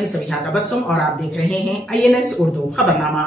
मैं सबिहा तबस्सुम और आप देख रहे हैं INS उर्दू खबरनामा।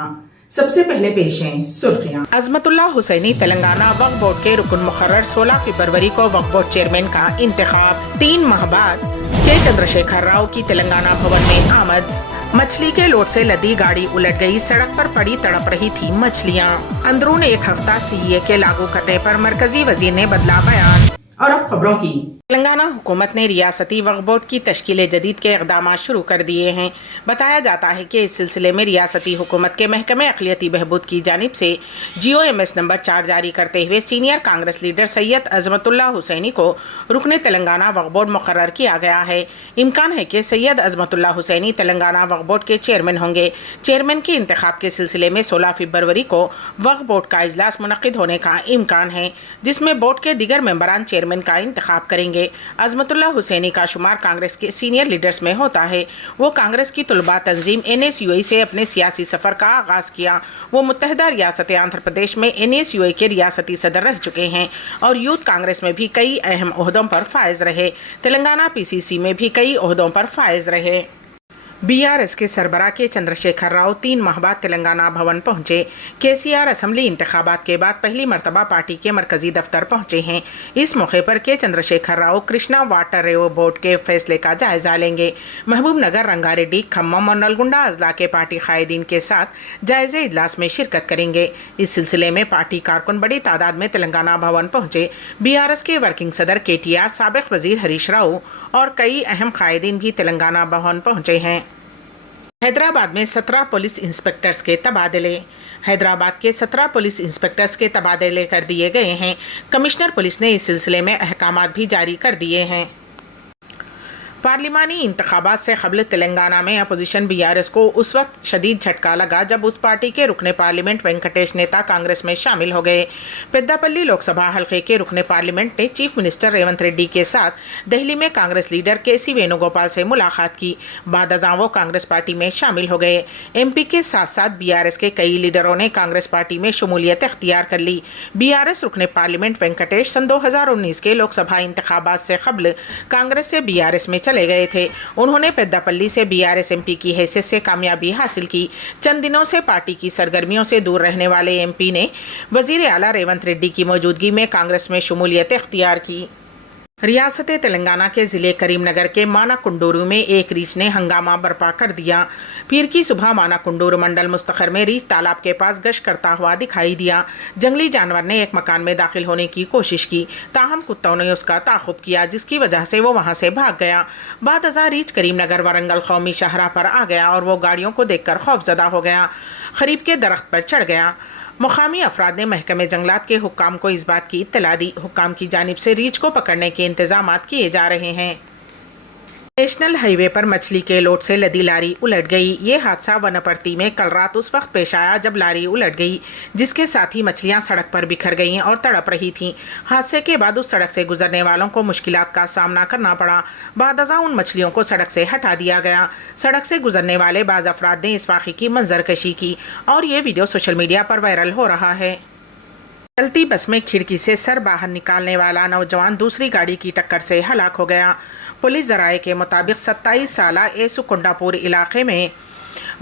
सबसे पहले पेश हैं सुर्खियां। अजमतुल्लाह हुसैनी तेलंगाना वक्फ बोर्ड के रुकन मुकर्रर 16 फरवरी को वक्फ बोर्ड चेयरमैन का इंतखाब। 3 माह बाद के चंद्रशेखर राव की तेलंगाना भवन में आमद। मछली के लोड से लदी गाड़ी उलट गई, सड़क पर पड़ी तड़प रही थी मछलियां। अंदरून एक हफ्ता CAA के लागू करने पर मरकजी वजीर ने बदला बयान। और अब खबरों की। तेलंगाना हुकूमत ने रियासती वक्फ बोर्ड की तश्कील जदीद के इक़दाम शुरू कर दिए हैं। बताया जाता है कि इस सिलसिले में रियासती हुकूमत के महकमे अक़लियती बहबूद की जानिब से GOMS नंबर 4 जारी करते हुए सीनियर कांग्रेस लीडर सैयद अज़मतुल्लाह हुसैनी को रुकने तेलंगाना वक्फ बोर्ड मुक़र्रर किया गया है। इम्कान है कि सैयद अज़मतुल्लाह हुसैनी तेलंगाना वक्फ बोर्ड के चेयरमैन होंगे। चेयरमैन के इंतखाब के सिलसिले में 16 फरवरी को वक्फ बोर्ड का इजलास मुनक़िद होने का इम्कान है, जिसमें बोर्ड के दीगर मेंबरान चेयरमैन का इंतखाब करेंगे। अज़मतुल्लाह हुसैनी का शुमार कांग्रेस के सीनियर लीडर्स में होता है। वो कांग्रेस की तुलबा तंजीम NSUI से अपने सियासी सफ़र का आगाज़ किया। वो मुत्तहिदा रियासत आंध्र प्रदेश में NSUI के रियासती सदर रह चुके हैं और यूथ कांग्रेस में भी कई अहम ओहदों पर फायज रहे। तेलंगाना PCC में भी कई ओहदों पर फायज रहे। BRS के सरबराह के चंद्रशेखर राव 3 माह बाद तेलंगाना भवन पहुंचे। KCR असम्बली इंतखाबात के बाद पहली मरतबा पार्टी के मरकजी दफ्तर पहुंचे हैं। इस मौके पर के चंद्रशेखर राव कृष्णा वाटर रेवो बोर्ड के फैसले का जायजा लेंगे। महबूब नगर, रंगारेड्डी, खम्मम और नलगुंडा अजला के पार्टी कायदीन के साथ जायजे इजलास में शिरकत करेंगे। इस सिलसिले में पार्टी कारकुन बड़ी तादाद में तेलंगाना भवन पहुंचे। BRS के वर्किंग सदर KTR, साबिक वजीर हरीश राव और कई अहम कायदीन भी तेलंगाना भवन पहुंचे हैं। हैदराबाद में 17 पुलिस इंस्पेक्टर्स के तबादले। हैदराबाद के 17 पुलिस इंस्पेक्टर्स के तबादले कर दिए गए हैं। कमिश्नर पुलिस ने इस सिलसिले में अहकामात भी जारी कर दिए हैं। पार्लिमानी इंतखाबात से कबल तेलंगाना में अपोजिशन BRS को उस वक्त शदीद झटका लगा जब उस पार्टी के रुकने पार्लियामेंट वेंकटेश नेता कांग्रेस में शामिल हो गए। पेद्दापल्ली लोकसभा हल्के के रुकने पार्लियामेंट ने चीफ मिनिस्टर रेवंत रेड्डी के साथ दिल्ली में कांग्रेस लीडर KC वेणुगोपाल से मुलाकात की। बाद अज़ां वो कांग्रेस पार्टी में शामिल हो गए। MP के साथ साथ BRS के कई लीडरों ने कांग्रेस पार्टी में शमूलियत इख्तियार कर ली। BRS रुकने पार्लियामेंट वेंकटेश सन 2019 के लोकसभा इंतखाबात से कबल कांग्रेस से BRS में चले गए थे। उन्होंने पेद्दापल्ली से BRS MP की हैसियत से कामयाबी हासिल की। चंद दिनों से पार्टी की सरगर्मियों से दूर रहने वाले MP ने वजीर आला रेवंत रेड्डी की मौजूदगी में कांग्रेस में शमूलियत इख्तियार की। रियासत तेलंगाना के ज़िले करीमनगर के मानाकुंडूरू में एक रीछ ने हंगामा बर्पा कर दिया। पीर की सुबह मानाकुंडूरू मंडल मुस्तखर में रीछ तालाब के पास गश्त करता हुआ दिखाई दिया। जंगली जानवर ने एक मकान में दाखिल होने की कोशिश की, ताहम कुत्तों ने उसका ताक़ुब किया, जिसकी वजह से वो वहाँ से भाग गया। बाद अज़ां रीछ करीमनगर वरंगल कौमी शाहराह पर आ गया और वो गाड़ियों को देखकर खौफजदा हो गया। करीब के दरख्त पर चढ़ गया। मुकामी अफराद ने महकमे जंगलात के हुक्काम को इस बात की इत्तला दी। हुक्काम की जानिब से रीछ को पकड़ने के इंतजामात किए जा रहे हैं। नेशनल हाईवे पर मछली के लोड से लदी लारी उलट गई। ये हादसा वनपर्ती में कल रात उस वक्त पेश आया जब लारी उलट गई, जिसके साथ ही मछलियां सड़क पर बिखर गईं और तड़प रही थीं। हादसे के बाद उस सड़क से गुजरने वालों को मुश्किलात का सामना करना पड़ा। बाद अज़ां उन मछलियों को सड़क से हटा दिया गया। सड़क से गुजरने वाले बाज़ अफराद ने इस वाक़े की मंजरकशी की और ये वीडियो सोशल मीडिया पर वायरल हो रहा है। चलती बस में खिड़की से सर बाहर निकालने वाला नौजवान दूसरी गाड़ी की टक्कर से हलाक हो गया। पुलिस ज़राए के मुताबिक 27 साला एसुकुंडापुर इलाके में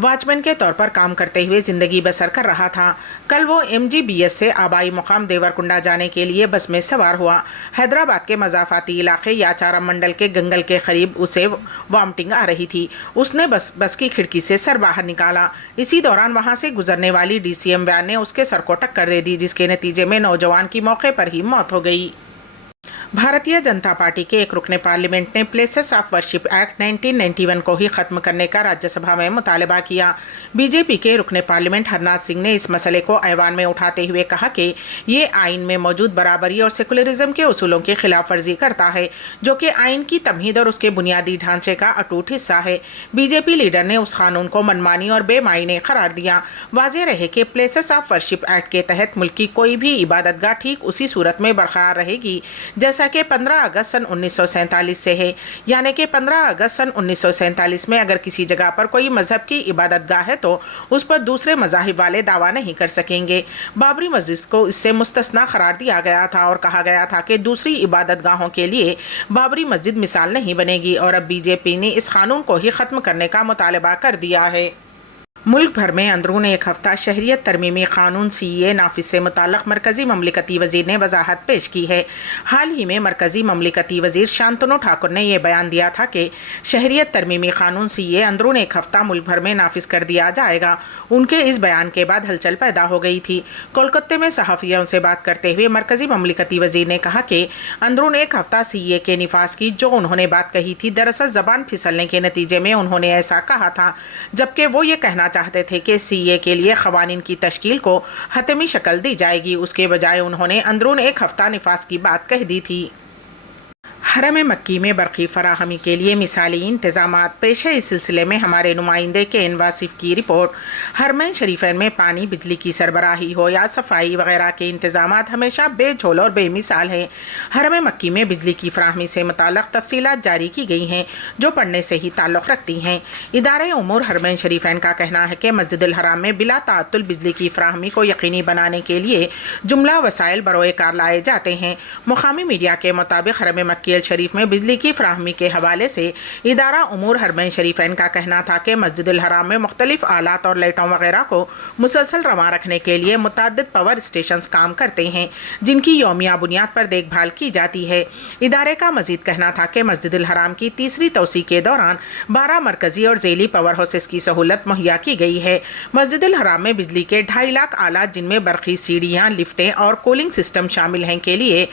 वॉचमैन के तौर पर काम करते हुए ज़िंदगी बसर कर रहा था। कल वो MGBS से आबाई मुकाम देवरकुंडा जाने के लिए बस में सवार हुआ। हैदराबाद के मज़ाफ़ाती इलाके याचारम मंडल के गंगल के करीब उसे वॉमिटिंग आ रही थी। उसने बस की खिड़की से सर बाहर निकाला। इसी दौरान वहां से गुजरने वाली DCM वैन ने उसके सर को टक्कर दे दी, जिसके नतीजे में नौजवान की मौके पर ही मौत हो गई। भारतीय जनता पार्टी के एक रुकने पार्लियामेंट ने प्लेसेस ऑफ वर्शिप एक्ट 1991 को ही ख़त्म करने का राज्यसभा में मुतालबा किया। BJP के रुकने पार्लियामेंट हरनाथ सिंह ने इस मसले को ऐवान में उठाते हुए कहा कि ये आइन में मौजूद बराबरी और सेकुलरिज्म के उसूलों की खिलाफ वर्जी करता है, जो कि आइन की तमहीद और उसके बुनियादी ढांचे का अटूट हिस्सा है। BJP लीडर ने उस कानून को मनमानी और बेमायने करार दिया। वाज़ेह रहे कि प्लेसेस ऑफ वर्शिप एक्ट के तहत मुल्क की कोई भी इबादतगाह ठीक उसी सूरत में बरकरार रहेगी जैसा जैसा कि 15 अगस्त सन 1947 से है। यानी कि 15 अगस्त सन 1947 में अगर किसी जगह पर कोई मजहब की इबादत गाह है तो उस पर दूसरे मज़ाहिब वाले दावा नहीं कर सकेंगे। बाबरी मस्जिद को इससे मुस्तस्ना करार दिया गया था और कहा गया था कि दूसरी इबादत गाहों के लिए बाबरी मस्जिद मिसाल नहीं बनेगी, और अब बीजेपी ने इस कानून को ही ख़त्म करने का मुतालबा कर दिया है। मुल्क भर में अंदरून एक हफ्ता शहरियत तरमीमी कानून CAA नाफिज से मुताल्लिक़ मरकज़ी ममलिकती वज़ीर ने वजाहत पेश की है। हाल ही में मरकज़ी ममलिकती वज़ीर शांतनु ठाकुर ने यह बयान दिया था कि शहरियत तरमीमी कानून CAA अंदरून एक हफ्ता मुल्क भर में नाफिज कर दिया जाएगा। उनके इस बयान के बाद हलचल पैदा हो गई थी। कोलकाता में सहाफ़ियों से बात करते हुए मरकज़ी ममलिकती वज़ीर ने कहा कि अंदरून एक हफ्ता CAA के निफाज की जो उन्होंने बात कही थी, दरअसल ज़बान फिसलने के नतीजे में उन्होंने ऐसा कहा था, जबकि वो ये कहना चाहते थे कि CAA के लिए क़वानीन की तश्कील को हतमी शक्ल दी जाएगी। उसके बजाय उन्होंने अंदरून एक हफ्ता निफाज की बात कह दी थी। हरम मक्की में बरक़ी फराहमी के लिए मिसाली इंतज़ामात पेश है। इस सिलसिले में हमारे नुमाइंदे के एन वासिफ की रिपोर्ट। हरमैन शरीफैन में पानी, बिजली की सरबराही हो या सफाई वगैरह के इंतज़ामात हमेशा बेझोल और बेमिसाल हैं। हरम मक्की में बिजली की फराहमी से मुताल्लिक़ तफसीलात जारी की गई हैं जो पढ़ने से ही ताल्लुक़ रखती हैं। इदारे उमूर हरमैन शरीफैन का कहना है कि मस्जिदुल हराम में बिला ताअत्तुल बिजली की फराहमी को यकीनी बनाने के लिए जुमला वसाइल बरोए कार लाए जाते हैं। मुकामी मीडिया के मुताबिक हरम मक्की शरीफ में बिजली की फराहमी के हवाले से इदारा उमूर हरमैन शरीफैन का कहना था कि मस्जिदुल हराम में मुख्तलिफ आलात और लाइटों वगैरह को मुसलसल रवा रखने के लिए मुतअद्दिद पावर स्टेशंस काम करते हैं, जिनकी यौमिया बुनियाद पर देखभाल की जाती है। इदारे का मजीद कहना था कि मस्जिदुल हराम की तीसरी तोसी के दौरान 12 मरकजी और झेली पावर हाउसेस की सहूलत मुहैया की गई है। मस्जिदुल हराम में बिजली के 2.5 लाख आलात, जिनमें बरक़ी सीढ़ियाँ, लिफ्टें और कूलिंग सिस्टम शामिल हैं, के लिए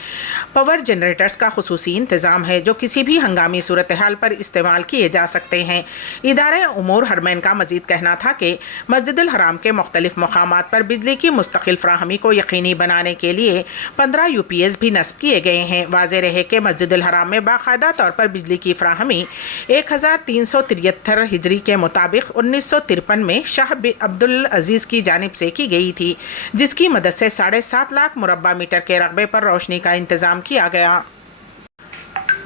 पावर जनरेटर्स का खुसूसी इंतज़ाम है जो किसी भी हंगामी सूरत हाल पर इस्तेमाल किए जा सकते हैं। इदारे उमूर हरमैन का मजीद कहना था कि मस्जिदुल हराम के मुख्तलिफ मकामात पर बिजली की मुस्तकिल फ्राहमी को यकीनी बनाने के लिए 15 UPS भी नस्ब किए गए हैं। वाज़ेह रहे कि मस्जिदुल हराम में बाकायदा तौर पर बिजली की फ्राहमी 1373 हिजरी के मुताबिक 1953 में शाह अब्दुल अजीज़ की जानिब से की गई थी, जिसकी मदद से 7.5 लाख मुरब्बा मीटर के रकबे पर रोशनी का इंतज़ाम किया गया।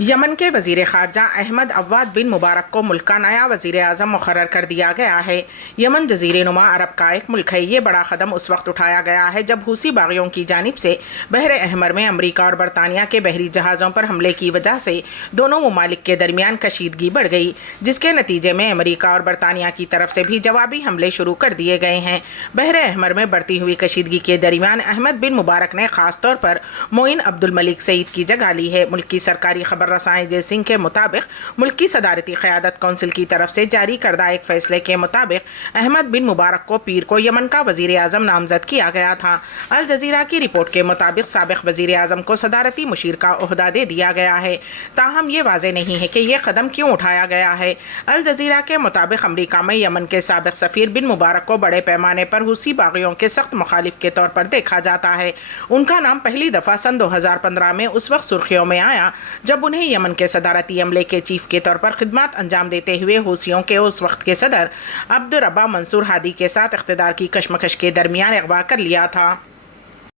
यमन के वज़ीर ख़ारजा अहमद अव्वाद बिन मुबारक को मुल्क का नया वज़ीर आज़म मुक़र्रर कर दिया गया है। यमन जज़ीरे नुमा अरब का एक मुल्क है। ये बड़ा कदम उस वक्त उठाया गया है जब हूसी बागियों की जानिब से बहर अहमर में अमरीका और बरतानिया के बहरी जहाज़ों पर हमले की वजह से दोनों ममालिक के दरमियान कशीदगी बढ़ गई, जिसके नतीजे में अमरीका और बरतानिया की तरफ से भी जवाबी हमले शुरू कर दिए गए हैं। बहर अहमर में बढ़ती हुई कशीदगी के दरमियान अहमद बिन मुबारक ने ख़ास तौर पर मोइन अब्दुल मलिक सईद की जगह ली है। मुल्क की सरकारी खबर रसाई जय सिंह के मुताबिक मुल्क की सदारती क़यादत कौंसिल की तरफ से जारी करदा एक फैसले के मुताबिक अहमद बिन मुबारक को पीर को यमन का वज़ीर आज़म नामज़द किया गया था। अल जज़ीरा की रिपोर्ट के मुताबिक साबिक़ वज़ीर आज़म को सदारती मुशीर का ओहदा दे दिया गया है। ताहम ये वाज़ेह नहीं है कि यह कदम क्यों उठाया गया है। अल जज़ीरा के मुताबिक अमरीका में यमन के साबिक़ सफ़ीर बिन मुबारक को बड़े पैमाने पर हूसी बागियों के सख्त मुखालिफ के तौर पर देखा जाता है। उनका नाम पहली दफ़ा सन 2015 में उस वक्त सुर्खियों में आया जब उन्हें यमन के सदारती अमले के चीफ के तौर पर खिदमत अंजाम देते हुए हूसियों के उस वक्त के सदर अब्दुर्रब्बा मंसूर हादी के साथ इख्तिदार की कशमकश के दरमियान अगवा कर लिया था।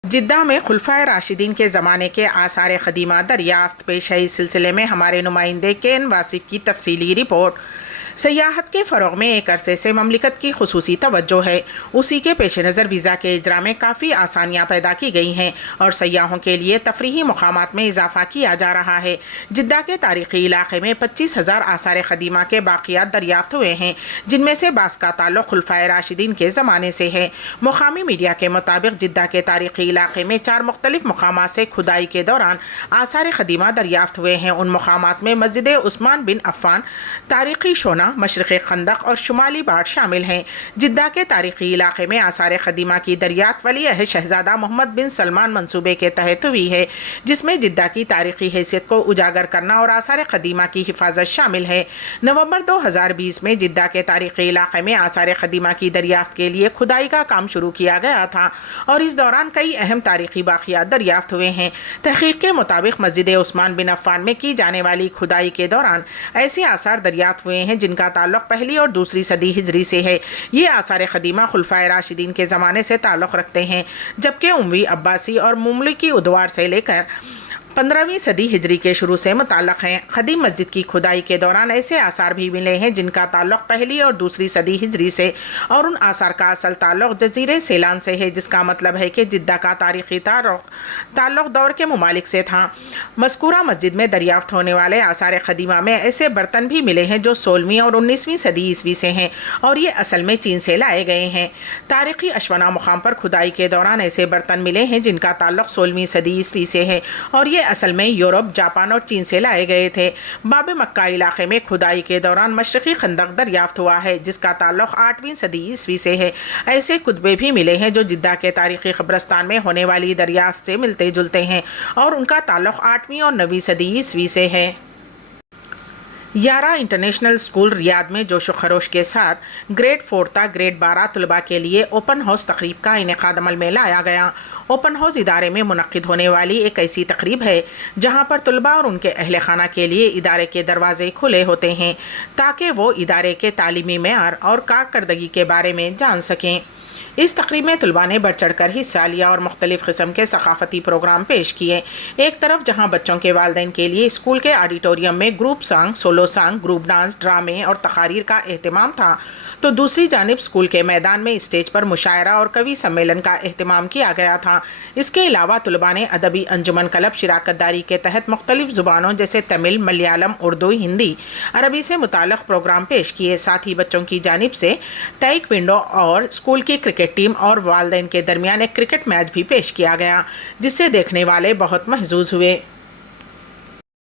जिद्दा में खुलफाए राशिदीन के ज़माने के आसार क़दीमा दरियाफ्त पेश है। इस सिलसिले में हमारे नुमाइंदे के एन वासिफ की तफसीली रिपोर्ट। सयाहत के फ़रोग़ में एक अरसे से ममलिकत की खुसूसी तवज्जो है। उसी के पेश नज़र वीज़ा के इजरा में काफ़ी आसानियाँ पैदा की गई हैं और सयाहों के लिए तफरीही मकामात में इजाफ़ा किया जा रहा है। जिद्दा के तारीख़ी इलाक़े में 25,000 आसार क़दीमा के बाक़ियात दरियाफ़्त हुए हैं, जिनमें से बास का ताल्लुक़ खुलफाए राशिदीन के ज़माने से है। मुक़ामी मीडिया के मुताबिक जिद्दा के तारीख़ी इलाक़े में 4 मुख्तलिफ़ मकामात से खुदाई के दौरान आसार क़दीमा दरियाफ़्त हुए हैं। उन मकामात में मस्जिद उस्मान बिन अफ़्फ़ान, तारीख़ी शोना, मशरिक़ खंदक और शुमाली बाट शामिल हैं। जिद्दा के तारीख़ी इलाक़े में आसार क़दीमा की दरियात वली अहद शहज़ादा मोहम्मद बिन सलमान मंसूबे के तहत हुई है, जिसमें जिद्दा की तारीख़ी हैसियत को उजागर करना और आसार क़दीमा की हिफाजत शामिल है। नवंबर 2020 में जिद्दा के तारीख़ी इलाक़े में आसार क़दीमा की दरियाफ्त के लिए खुदाई का काम शुरू किया गया था और इस दौरान कई अहम तारीख़ी बाक़ियात दरियाफ्त हुए हैं। तहक़ीक़ के मुताबिक मस्जिद उस्मान बिन अफ़्फ़ान में की जाने वाली खुदाई के दौरान ऐसे आसार दरियाफ्त हुए हैं जिनका ताल्लुक़ पहली और दूसरी सदी हिजरी से है। ये आसार क़दीमा खुलफाए राशिदीन के ज़माने से ताल्लुक़ रखते हैं, जबकि उमवी, अब्बासी और मुमलिकी उद्वार से लेकर 15वीं सदी हिजरी के शुरू से मुताल्लक़ हैं। क़दीम मस्जिद की खुदाई के दौरान ऐसे आसार भी मिले हैं जिनका ताल्लुक़ पहली और दूसरी सदी हिजरी से, और उन आसार का असल ताल्लुक़ जज़ीरे सेलान से है, जिसका मतलब है कि जिद्दा का तारीख़ी ताल्लुक़ दौर के ममालिक से था। मज़कूरा मस्जिद में दरियाफ़्त होने वाले आसार क़दीमा में ऐसे बर्तन भी मिले हैं जो 16वीं और 19वीं सदी ईस्वी से हैं, और ये असल में चीन से लाए गए हैं। तारीख़ी अशवना मुक़ाम पर खुदाई के दौरान ऐसे बर्तन मिले हैं जिनका ताल्लुक़ 16वीं सदी ईस्वी से है, और ये असल में यूरोप, जापान और चीन से लाए गए थे। बाब मक्का इलाके में खुदाई के दौरान मशरक़ी खंदक दरियाफ्त हुआ है, जिसका ताल्लुक़ 8वीं सदी ईस्वी से है। ऐसे कुतबे भी मिले हैं जो जिद्दा के तारीख़ी क़ब्रिस्तान में होने वाली दरियाफ्त से मिलते जुलते हैं, और उनका ताल्लुक़ 8वीं और 9वीं सदी ईस्वी से है। यारा इंटरनेशनल स्कूल रियाद में जोश खरोश के साथ ग्रेड 4 तक ग्रेड 12 तलबा के लिए ओपन हाउस तकरीब का इनेकाद अमल में लाया गया। ओपन हाउस इदारे में मुनक्किद होने वाली एक ऐसी तकरीब है जहां पर तलबा और उनके अहल खाना के लिए इदारे के दरवाजे खुले होते हैं ताकि वो इदारे के तालीमी मेयार और कारकर्दगी के बारे में जान सकें। इस तकरीब में तलबा ने बढ़ चढ़ कर हिस्सा लिया और मुख्तलिफ़ किस्म के सकाफ़ती प्रोग्राम पेश किए। एक तरफ जहां बच्चों के वालिदैन के लिए स्कूल के ऑडिटोरियम में group song, solo song, group dance, ड्रामे और तकारीर का एहतमाम था, तो दूसरी जानिब स्कूल के मैदान में स्टेज पर मुशायरा और कवि सम्मेलन का एहतमाम किया गया था। इसके अलावा तलबा ने अदबी अंजुमन क्लब शिराकतदारी के तहत मुख्तलिफ़ ज़ुबानों जैसे तमिल, मलयालम, उर्दू, हिंदी, अरबी से मुताल्लिक़ प्रोग्राम पेश किए। साथ ही बच्चों की जानिब से टाइक्वांडो और स्कूल की क्रिकेट टीम और वालिदैन के दरमियान एक क्रिकेट मैच भी पेश किया गया, जिससे देखने वाले बहुत महजूज हुए।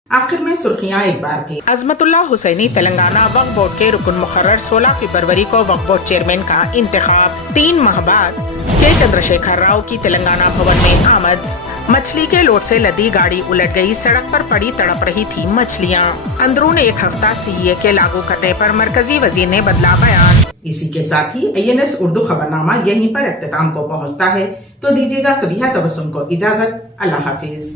आखिर में सुर्खियां एक बार भी। अज़मतुल्लाह हुसैनी तेलंगाना वक्फ बोर्ड के रुकन मुकर्रर, 16 फरवरी को वक्फ बोर्ड चेयरमैन का इंतखाब। 3 माह बाद के चंद्रशेखर राव की तेलंगाना भवन में आमद। मछली के लोड से लदी गाड़ी उलट गई, सड़क पर पड़ी तड़प रही थी मछलियां। अंदरून एक हफ्ता सीए के लागू करने पर मरकजी वजीर ने बदला बयान। इसी के साथ ही INS उर्दू खबरनामा यहीं पर इख्तिताम को पहुंचता है, तो दीजिएगा सबिहा तबस्सुम को इजाजत। अल्लाह हाफिज।